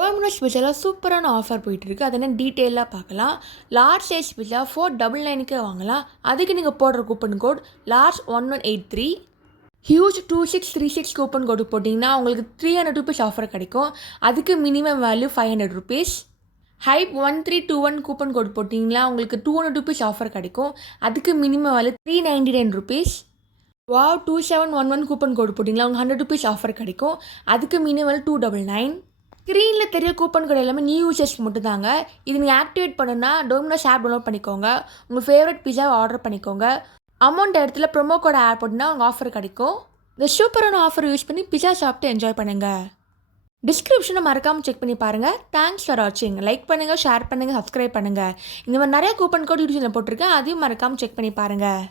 Domino's பிஸாவில் சூப்பரான offer போயிட்டுருக்கு. அது என்ன டீட்டெயிலாக பார்க்கலாம். லார்ஜ் சைஸ் பிஸா 499க்கே வாங்கலாம். அதுக்கு நீங்கள் போடுற coupon code Rs.100 huge 2636 coupon code போட்டிங்கன்னா உங்களுக்கு 300 ருபீஸ் ஆஃபர் கிடைக்கும். அதுக்கு minimum value 500 rupees. Hype 1321 coupon code போட்டிங்கன்னா உங்களுக்கு 200 ருபீஸ் ஆஃபர் கிடைக்கும். அதுக்கு minimum value 399 rupees. WOW2711 coupon code போட்டிங்கன்னா உங்களுக்கு 100 ருபீஸ் ஆஃபர் கிடைக்கும். அதுக்கு மினிமம் வேல்யூ 299. ஸ்க்ரீனில் தெரிய கூப்பன் கோட் எல்லாமே நியூ யூசர்ஸ்க்கு மட்டும் தாங்க. இது நீங்கள் ஆக்டிவேட் பண்ணுன்னா டொமினோஸ் ஆப் டவுன்லோட் பண்ணிக்கோங்க. உங்கள் ஃபேவரட் பிஸாவை ஆர்டர் பண்ணிக்கோங்க. அமௌண்ட் இடத்துல ப்ரோமோ கோட் ஆட் பண்ணினா உங்கள் ஆஃபர் கிடைக்கும். இந்த சூப்பரான ஆஃபர் யூஸ் பண்ணி பிஸா சாப்பிட்டு என்ஜாய் பண்ணுங்கள். டிஸ்கிரிப்ஷனை மறக்காமல் செக் பண்ணி பாருங்கள். தேங்க்ஸ் ஃபார் வாட்சிங். லைக் பண்ணுங்கள், ஷேர் பண்ணுங்கள், சப்ஸ்கிரைப் பண்ணுங்கள். இந்த மாதிரி நிறைய கூப்பன் கோட் யூடியூப்பில் போட்டிருக்கேன். அதையும் மறக்காமல் செக் பண்ணி பாருங்கள்.